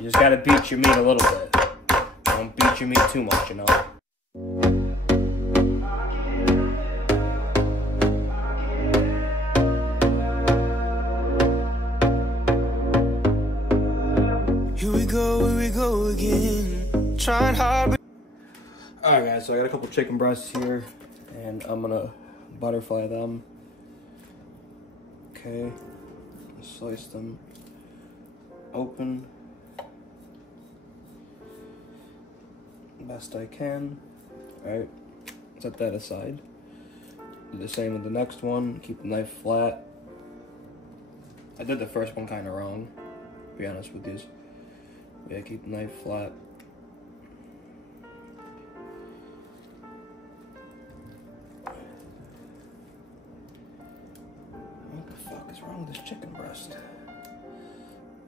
You just gotta beat your meat a little bit. Don't beat your meat too much, you know? Here we go again. Trying hard. Alright guys, so I got a couple chicken breasts here, and I'm gonna butterfly them. Okay, slice them open best I can. Alright, set that aside. Do the same with the next one. Keep the knife flat. I did the first one kind of wrong, to be honest with you. Yeah, keep the knife flat. What the fuck is wrong with this chicken breast?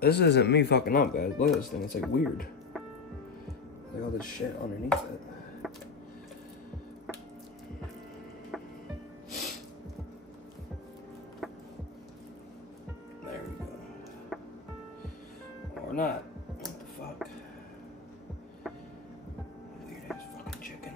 This isn't me fucking up, guys. Look at this thing. It's like weird. Like all this shit underneath it. There we go. Or not. What the fuck? Weird ass fucking chicken.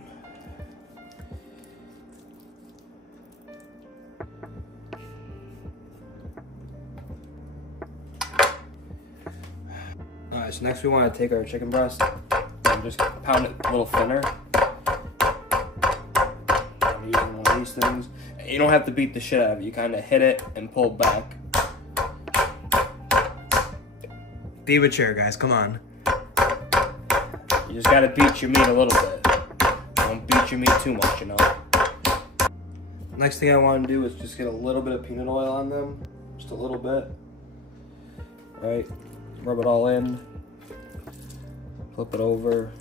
Alright, so next we want to take our chicken breast and just pound it a little thinner. I'm using one of these things. You don't have to beat the shit out of it. You kind of hit it and pull back. Be mature, guys. Come on. You just gotta beat your meat a little bit. Don't beat your meat too much, you know? Next thing I want to do is just get a little bit of peanut oil on them. Just a little bit. Alright. Rub it all in. Flip it over.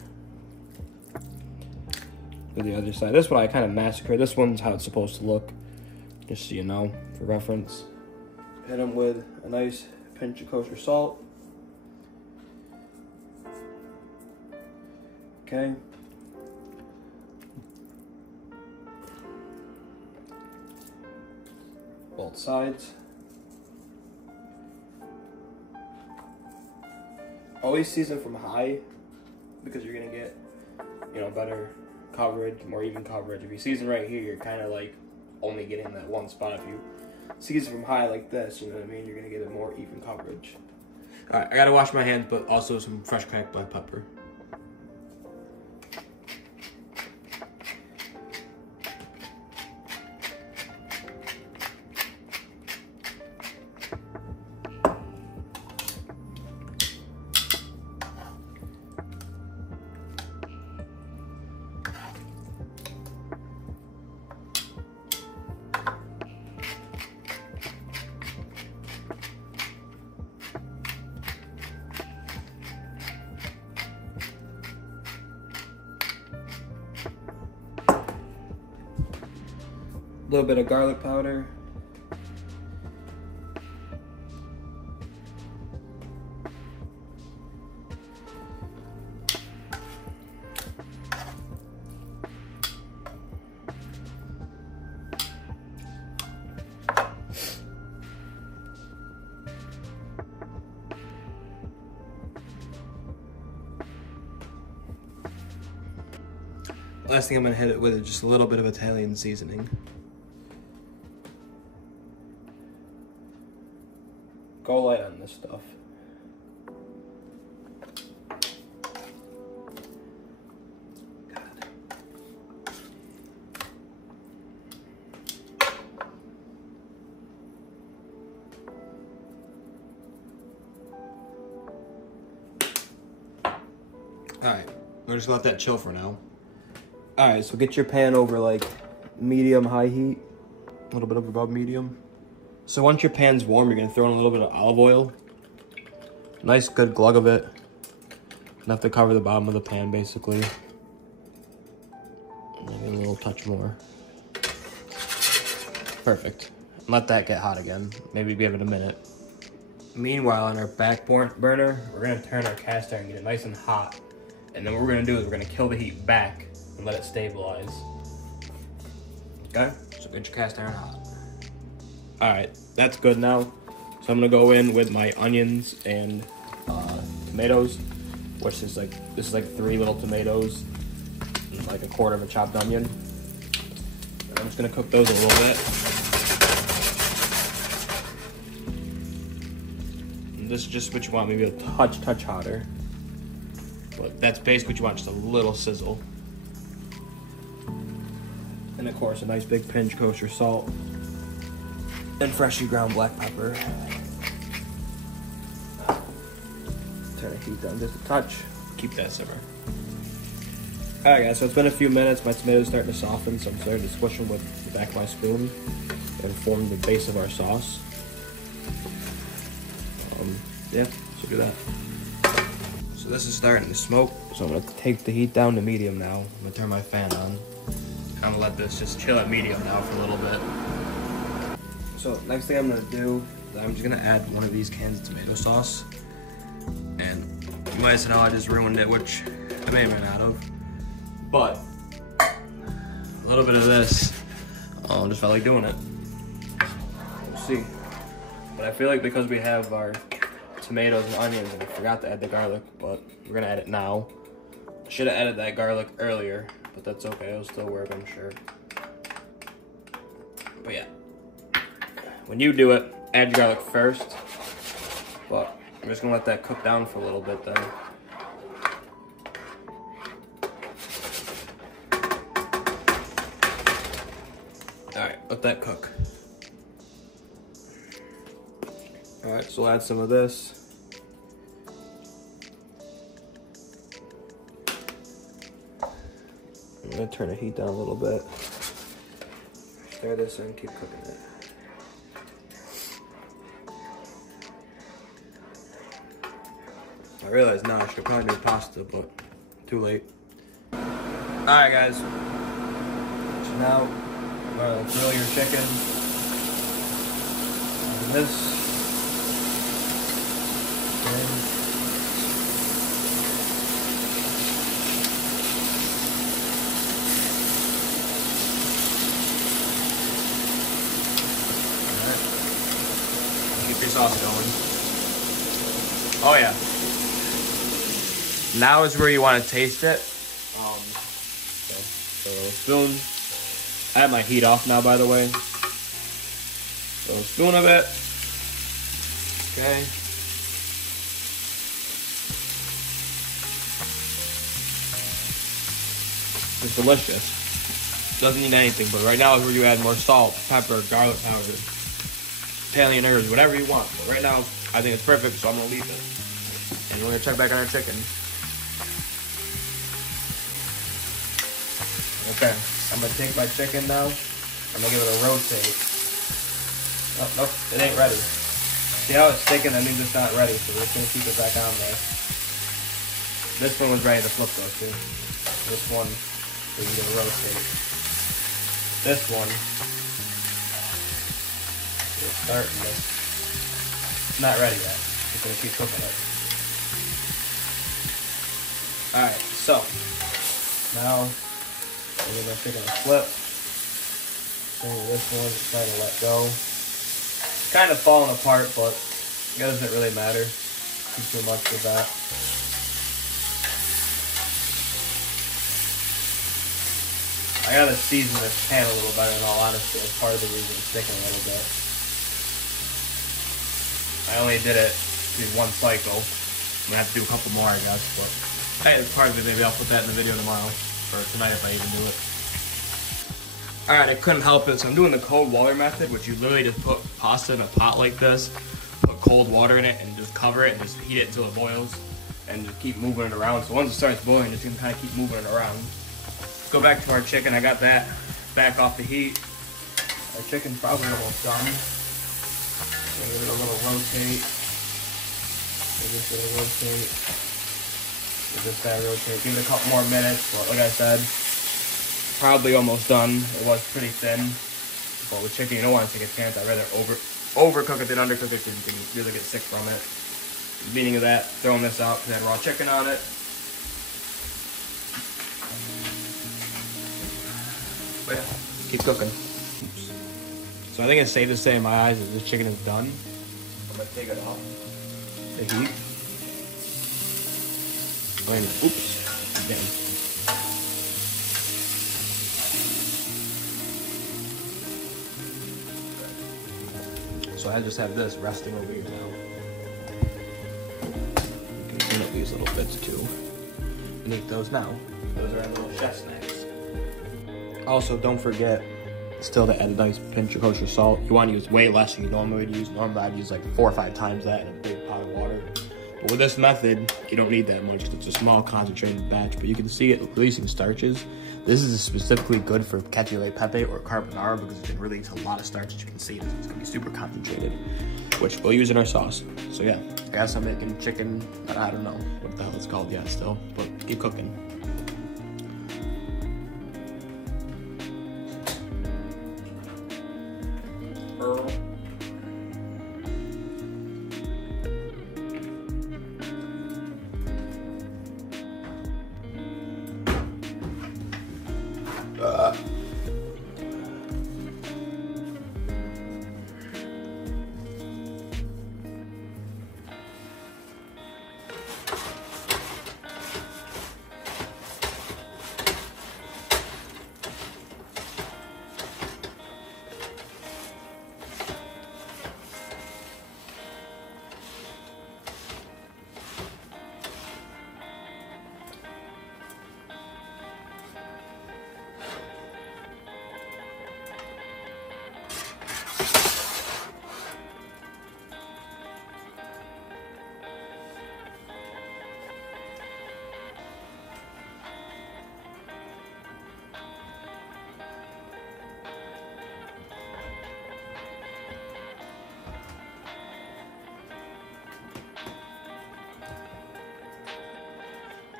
Do the other side. This one I kind of massacred. This one's how it's supposed to look. Just so you know, for reference. Hit them with a nice pinch of kosher salt. Okay. Both sides. Always season from high because you're gonna get, you know, better coverage, more even coverage. If you season right here, you're kind of like only getting that one spot. If you season from high like this, you know what I mean, you're gonna get a more even coverage. All right, I gotta wash my hands, but also some fresh cracked black pepper. A little bit of garlic powder. Last thing I'm gonna hit it with is just a little bit of Italian seasoning. Go light on this stuff. God. Alright, we're just gonna let that chill for now. Alright, so get your pan over like medium-high heat. A little bit of above medium. So once your pan's warm, you're gonna throw in a little bit of olive oil. Nice good glug of it. Enough to cover the bottom of the pan, basically. Maybe a little touch more. Perfect. Let that get hot again. Maybe give it a minute. Meanwhile, on our back burner, we're gonna turn our cast iron and get it nice and hot. And then what we're gonna do is we're gonna kill the heat back and let it stabilize. Okay? So get your cast iron hot. Alright, that's good now. So I'm gonna go in with my onions and tomatoes, which is like, this is like 3 little tomatoes and like a quarter of a chopped onion. And I'm just gonna cook those a little bit. And this is just what you want, maybe a touch hotter. But that's basically what you want, just a little sizzle. And of course, a nice big pinch kosher salt. And freshly ground black pepper. Turn the heat down just a touch. Keep that simmer. Alright guys, so it's been a few minutes. My tomatoes starting to soften, so I'm starting to squish them with the back of my spoon and form the base of our sauce. Yeah, so do that. So this is starting to smoke, so I'm gonna take the heat down to medium now. I'm gonna turn my fan on. I'm gonna let this just chill at medium now for a little bit. So next thing I'm gonna do is I'm just gonna add one of these cans of tomato sauce. And you might say, "Oh, I just ruined it," which I may have been out of. But a little bit of this, I just felt like doing it. We'll see. But I feel like because we have our tomatoes and onions, and I forgot to add the garlic, but we're gonna add it now. Should have added that garlic earlier, but that's okay. It'll still work, I'm sure. But yeah, when you do it, add your garlic first. But I'm just gonna let that cook down for a little bit then. Alright, let that cook. Alright, so we'll add some of this. I'm gonna turn the heat down a little bit. Stir this in, keep cooking it. I realize now I should probably do pasta, but too late. Alright guys, so now grill your chicken. And this. Keep your sauce going. Oh yeah. Now is where you want to taste it. So spoon. I have my heat off now, by the way. So a spoon of it. Okay. It's delicious. Doesn't need anything, but right now is where you add more salt, pepper, garlic powder, Italian herbs, whatever you want. But right now, I think it's perfect, so I'm gonna leave it. And we're gonna check back on our chicken. Okay, I'm gonna take my chicken now. I'm gonna give it a rotate. Oh, nope, it ain't ready. See how it's sticking? That means it's not ready, so we're just gonna keep it back on there. This one was ready to flip though, see? This one, we can give a rotate. This one, we're starting this. It's not ready yet. Just gonna keep cooking it. Alright, so, now, we're gonna take a flip. So this one is trying to let go. It's kind of falling apart, but it doesn't really matter too much with that. I gotta season this pan a little better, in all honesty. That's part of the reason it's sticking a little bit. I only did it in one cycle. I'm gonna have to do a couple more, I guess, but hey, it's part of it. Maybe I'll put that in the video tomorrow, or tonight if I even do it. Alright, I couldn't help it, so I'm doing the cold water method, which you literally just put pasta in a pot like this, put cold water in it, and just cover it, and just heat it until it boils, and just keep moving it around. So once it starts boiling, just gonna kind of keep moving it around. Let's go back to our chicken. I got that back off the heat. Our chicken's probably almost done. Give it a little rotate. Give this a rotate. Give this guy a rotate. Give it a couple more minutes, but like I said, probably almost done. It was pretty thin, but with chicken, you don't want to take a chance. I'd rather overcook it than undercook it because you can really get sick from it. The meaning of that, throwing this out because I had raw chicken on it. But yeah, keep cooking. Oops. So I think it's safe to say in my eyes that this chicken is done. I'm gonna take it off the heat. Oops. Again. So I just have this resting over here now. You can clean up these little bits too. And eat those now. Those are our little chef snacks. Also, don't forget still to add a nice pinch of kosher salt. You want to use way less than you normally would use. Normally I'd use like 4 or 5 times that in a big pot of water. But with this method, you don't need that much because it's a small concentrated batch. But you can see it releasing starches. This is specifically good for cacio e pepe or carbonara because it can release a lot of starch. As you can see, it's going to be super concentrated, which we'll use in our sauce. So yeah, guys, I'm making chicken. I don't know what the hell it's called yet still, but keep cooking.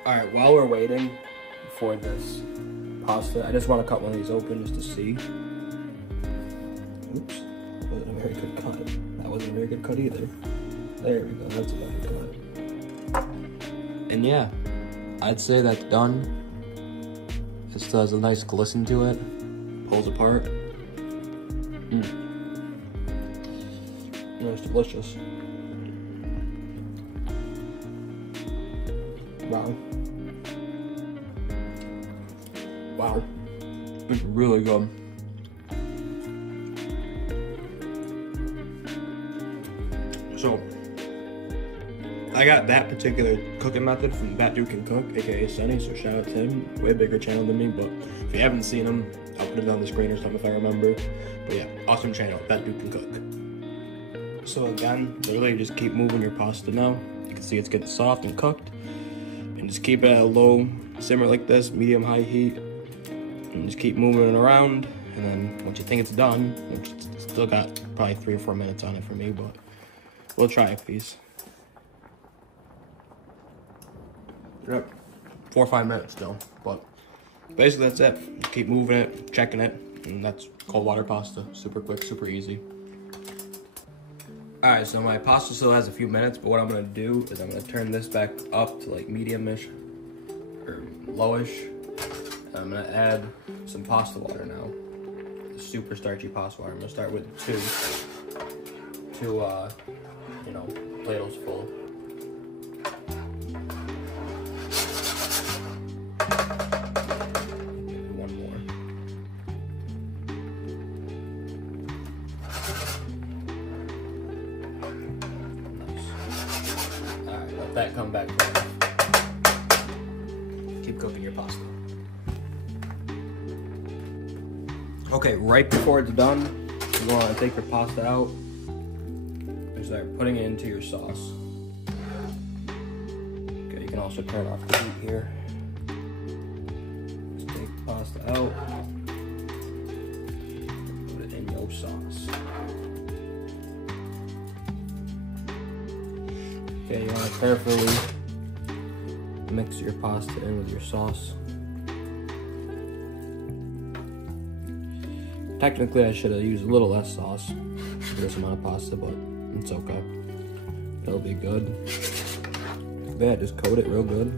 Alright, while we're waiting for this pasta, I just want to cut one of these open just to see. Oops, wasn't a very good cut. That wasn't a very good cut either. There we go, that's a better cut. And yeah, I'd say that's done. It still has a nice glisten to it. Pulls apart. Nice, delicious. Wow. Wow. It's really good. So, I got that particular cooking method from That Dude Can Cook, aka Sunny, so shout out to him. Way bigger channel than me, but if you haven't seen him, I'll put it on the screen or something if I remember. But yeah, awesome channel, That Dude Can Cook. So again, literally just keep moving your pasta now. You can see it's getting soft and cooked. And just keep it at a low simmer like this, medium-high heat. And just keep moving it around. And then once you think it's done, which it's still got probably 3 or 4 minutes on it for me, but we'll try it, please. Yep, 4 or 5 minutes still, but basically that's it. Just keep moving it, checking it, and that's cold water pasta. Super quick, super easy. Alright, so my pasta still has a few minutes, but what I'm gonna do is I'm gonna turn this back up to like medium-ish or lowish. And I'm gonna add some pasta water now. Super starchy pasta water. I'm gonna start with two you know, ladles full. One more. Nice. Alright, let that come back down. Keep cooking your pasta. Okay, right before it's done, you want to take your pasta out and start putting it into your sauce. Okay, you can also turn off the heat here. Just take the pasta out, put it in your sauce. Okay, you want to carefully mix your pasta in with your sauce. Technically, I should have used a little less sauce for this amount of pasta, but it's okay. It'll be good. Yeah, just coat it real good.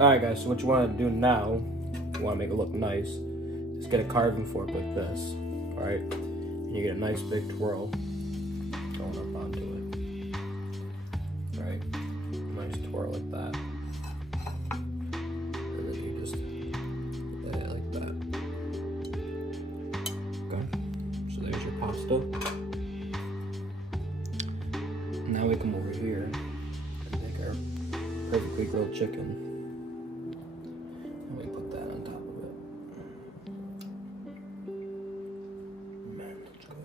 Alright guys, so what you want to do now, you want to make it look nice, is just get a carving fork like this, all right? And you get a nice big twirl going up onto it, right? Nice twirl like that. And then you just lay it like that. Okay, so there's your pasta. Now we come over here and make our perfectly grilled chicken. And we put that on top of it. Man, that's good.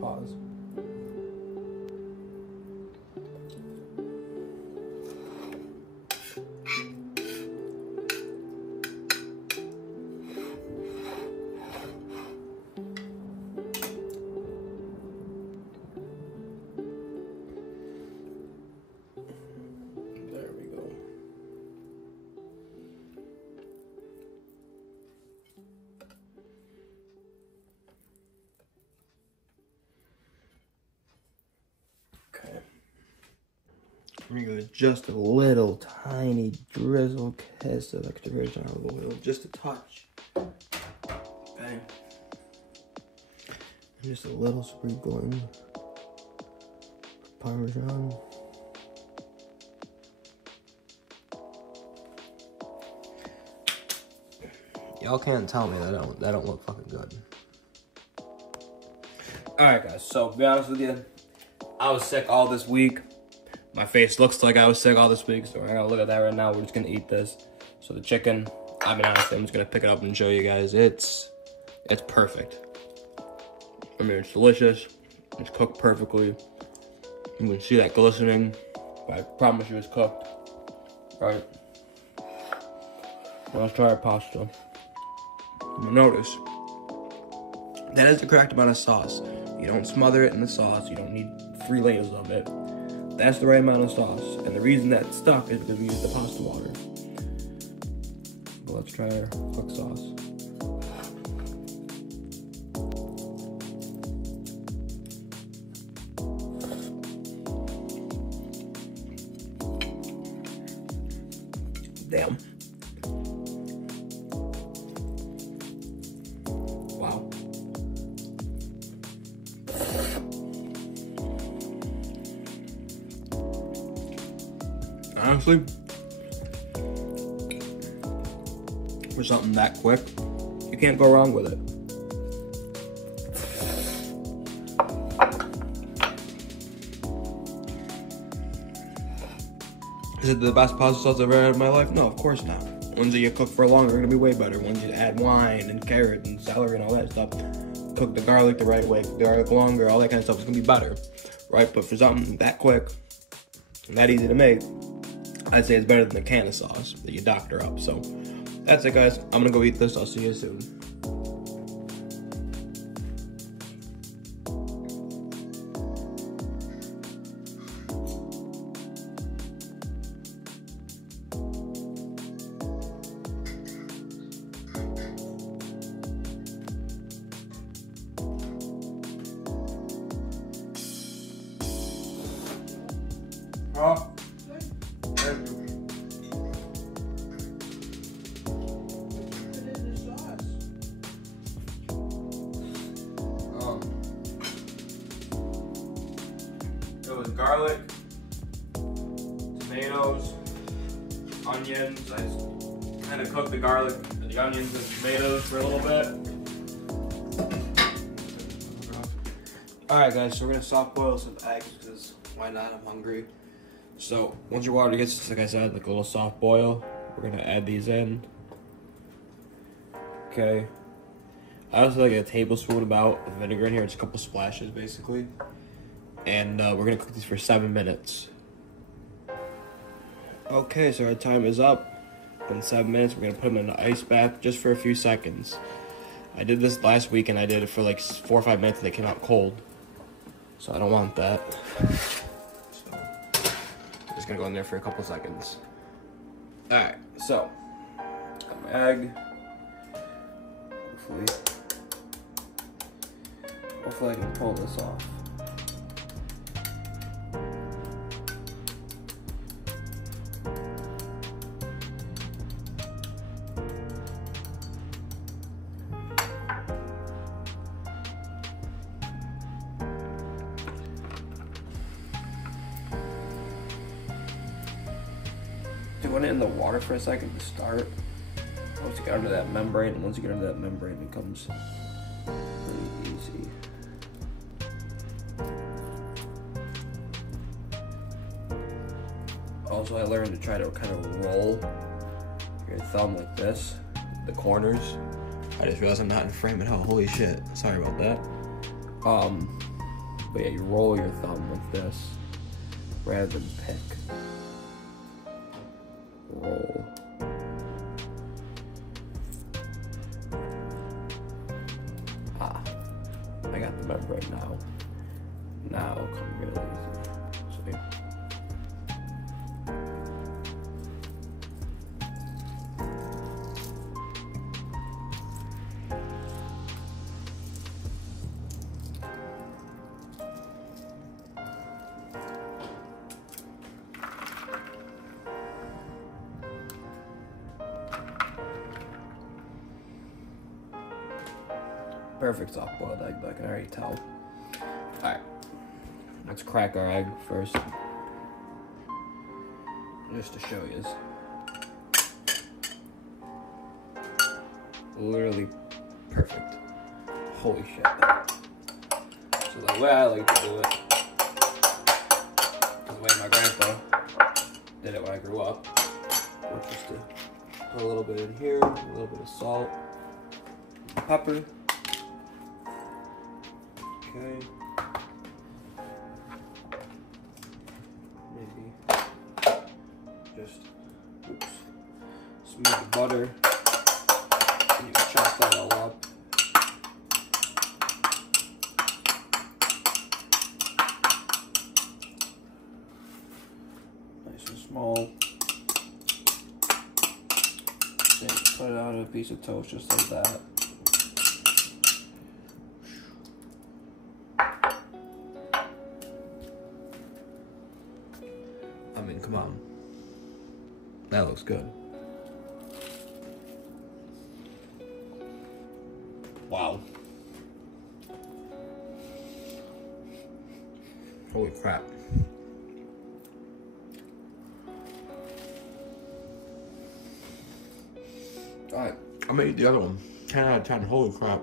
Pause. There we go. Okay. We're gonna go just a little tiny drizzle kiss of extra virgin olive oil, just a touch. Okay. And just a little sprinkling Parmesan. Y'all can't tell me that don't look fucking good. Alright guys, so to be honest with you, I was sick all this week. My face looks like I was sick all this week, so we're gonna look at that right now. We're just gonna eat this. So the chicken, I mean honestly, I'm just gonna pick it up and show you guys. It's perfect. I mean, it's delicious. It's cooked perfectly. You can see that glistening, but I promise you it's cooked. Alright. Now let's try our pasta. Notice, that is the correct amount of sauce. You don't smother it in the sauce. You don't need 3 layers of it. That's the right amount of sauce. And the reason that's stuck is because we used the pasta water. But let's try our cooked sauce. Damn. Wow. Honestly, for something that quick, you can't go wrong with it. Is it the best pasta sauce I've ever had in my life? No, of course not. Ones that you cook for longer are gonna be way better. Ones you add wine and carrot and celery and all that stuff. Cook the garlic the right way, cook the garlic longer, all that kind of stuff is gonna be better, right? But for something that quick and that easy to make, I'd say it's better than the can of sauce that you doctor up. So that's it, guys. I'm gonna go eat this. I'll see you soon. Huh? It was garlic, tomatoes, onions. I kind of cooked the garlic, the onions, and tomatoes for a little bit. Alright guys, so we're gonna soft boil some eggs because why not? I'm hungry. So once your water gets, like I said, like a little soft boil, we're gonna add these in. Okay. I also like a tablespoon about of vinegar in here. It's a couple splashes basically. And we're gonna cook these for 7 minutes. Okay, so our time is up. In 7 minutes, we're gonna put them in an ice bath just for a few seconds. I did this last week and I did it for like 4 or 5 minutes and they came out cold. So I don't want that. So I'm just gonna go in there for a couple seconds. Alright, so got my egg. Hopefully I can pull this off. want it in the water for a second to start. Once you get under that membrane, it becomes really easy. Also, I learned to try to kind of roll your thumb like this, the corners. I just realized I'm not in frame at all. Holy shit. Sorry about that. But yeah, you roll your thumb like this rather than pick. Roll. I got the membrane now. Now it'll come really easy. See? Perfect soft-boiled egg, but I can already tell. Alright, let's crack our egg first. Just to show you. Literally perfect. Holy shit. So the way I like to do it is the way my grandpa did it when I grew up. Which is to put a little bit in here, a little bit of salt, pepper. Okay. Maybe just smooth the butter. And you can chop that all up. Nice and small. Then put it on a piece of toast just like that. I mean, come on. That looks good. Wow. Holy crap. Alright. I'm gonna eat the other one. 10 out of 10. Holy crap.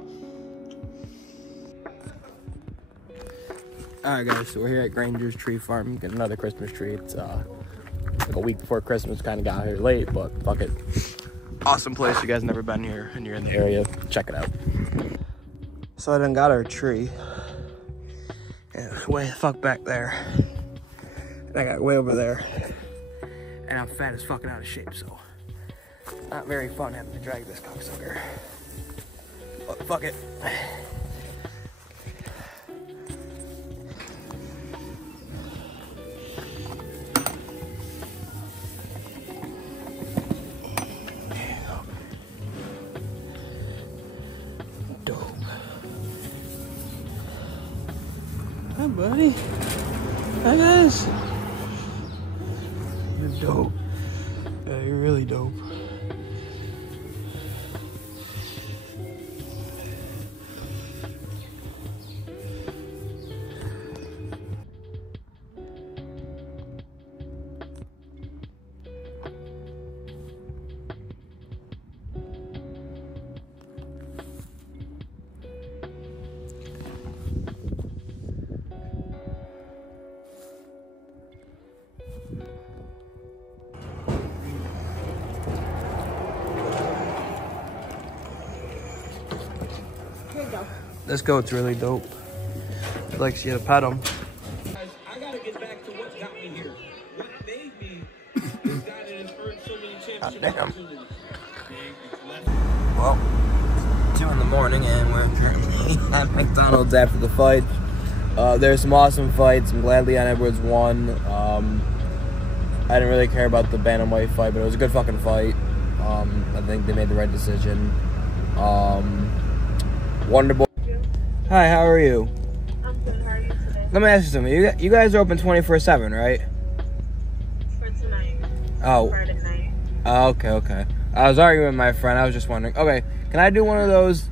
Alright guys, so we're here at Granger's Tree Farm, getting another Christmas tree. It's like a week before Christmas, kind of got here late, but fuck it. Awesome place, you guys never been here and you're in the area, check it out. So I done got our tree. And way the fuck back there. And I got way over there. And I'm fat as fucking out of shape, so not very fun having to drag this cocksucker. But fuck it. Hi, buddy. Hi, guys. You're dope. Yeah, you're really dope. This goat's really dope. He likes you to pet him. I gotta get back to what got me here. What made me this guy that has earned so many championship opportunities. Well, 2 in the morning and we're currently at McDonald's after the fight. There's some awesome fights. I'm glad Leon Edwards won. I didn't really care about the bantamweight fight, but it was a good fucking fight. I think they made the right decision. Wonderboy. Hi, how are you? I'm good. How are you today? Let me ask you something. You guys are open 24/7, right? For tonight. Oh. Friday night. Oh, okay. I was arguing with my friend. I was just wondering. Okay, can I do one of those,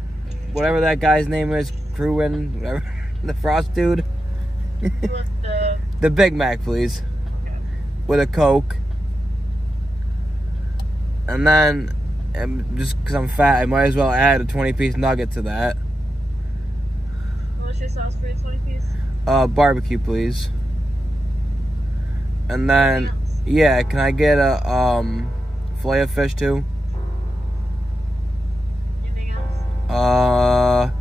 whatever that guy's name is, Crewin, whatever, the Frost dude? What's The Big Mac, please. Okay. With a Coke. And then, just because I'm fat, I might as well add a 20-piece nugget to that. What's your sauce for your 20-piece? Barbecue, please. And then, yeah, can I get a fillet of fish too? Anything else?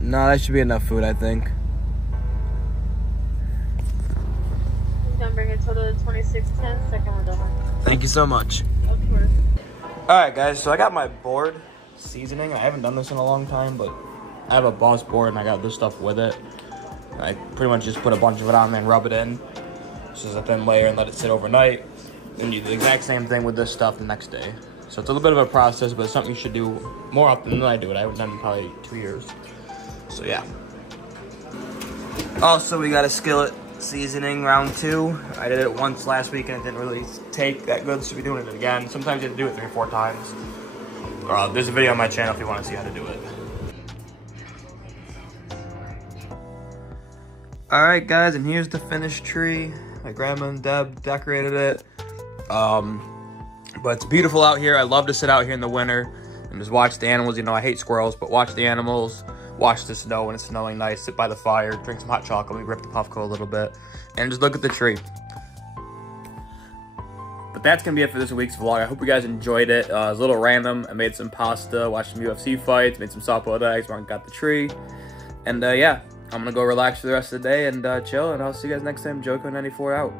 No, that should be enough food, I think. I'm gonna bring a total of 26.10. Second one over. Thank you so much. Of course. Alright guys, so I got my board seasoning. I haven't done this in a long time, but I have a Boss board and I got this stuff with it. I pretty much just put a bunch of it on there and rub it in. Just as a thin layer and let it sit overnight. Then you do the exact same thing with this stuff the next day. So it's a little bit of a process, but it's something you should do more often than I do it. I haven't done it in probably 2 years. So yeah. Also, we got a skillet seasoning round 2. I did it once last week and it didn't really take that good, so we're doing it again. Sometimes you have to do it 3 or 4 times. There's a video on my channel if you want to see how to do it. Alright guys, and here's the finished tree. My grandma and Deb decorated it. But it's beautiful out here. I love to sit out here in the winter and just watch the animals. You know, I hate squirrels, but watch the animals. Watch the snow when it's snowing nice. Sit by the fire, drink some hot chocolate. We rip the Puffco a little bit. And just look at the tree. But that's going to be it for this week's vlog. I hope you guys enjoyed it. It was a little random. I made some pasta, watched some UFC fights, made some soft-boiled eggs, got the tree. And yeah, I'm going to go relax for the rest of the day and chill. And I'll see you guys next time. Joko94 out.